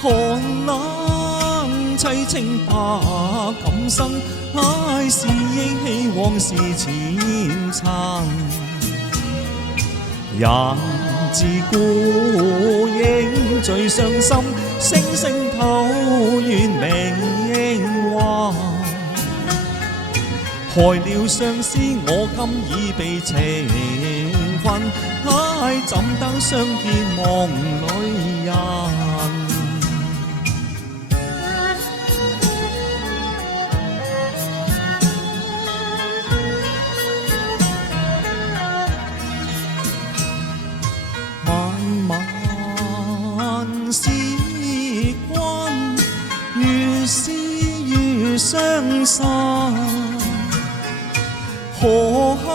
寒冷凄清百感生，唉，是憶起往事前塵。人自孤影最傷心，星星透願明話。害了相思，我今已被情困，唉，怎得相見夢裏人？時光越是越傷心，何堪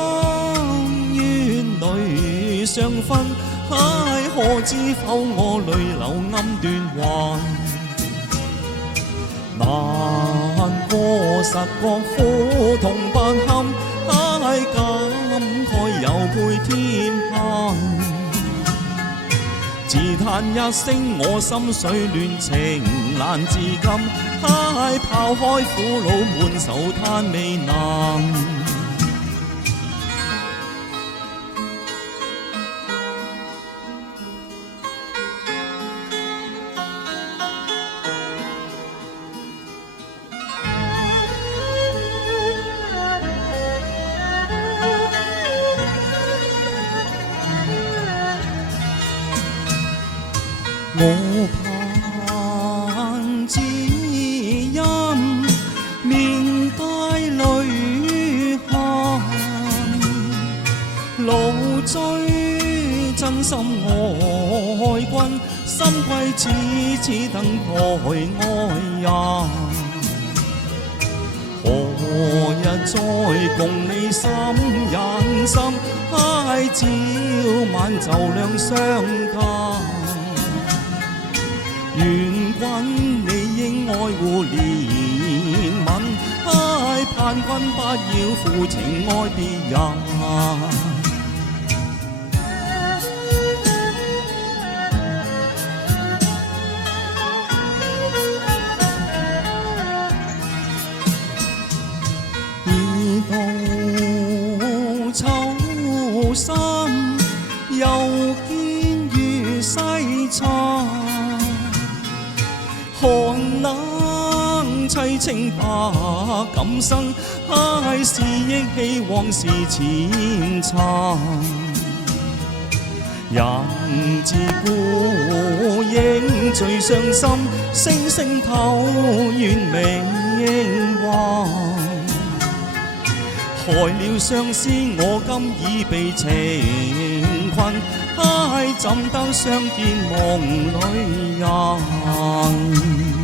怨淚相分？唉，可知否我淚流暗斷魂？難過實覺苦痛不堪，唉，感慨有倍添恨。自嘆一聲，我心緒亂，情難自禁。唉，拋開苦惱，滿愁嘆未能。我盼只因面帶淚痕，路追真心愛君，心歸痴痴等待愛人。何日再共你心印心？唉，朝晚就兩相隔。願君你應愛護憐憫，唉，盼君不要負情愛別人。已到秋深，又見雨西沉。寒冷凄清百感生，唉，是憶起往事前塵。人自孤影最傷心，星星透願明話。害了相思，我今已被情困，唉，怎得相見夢裏人？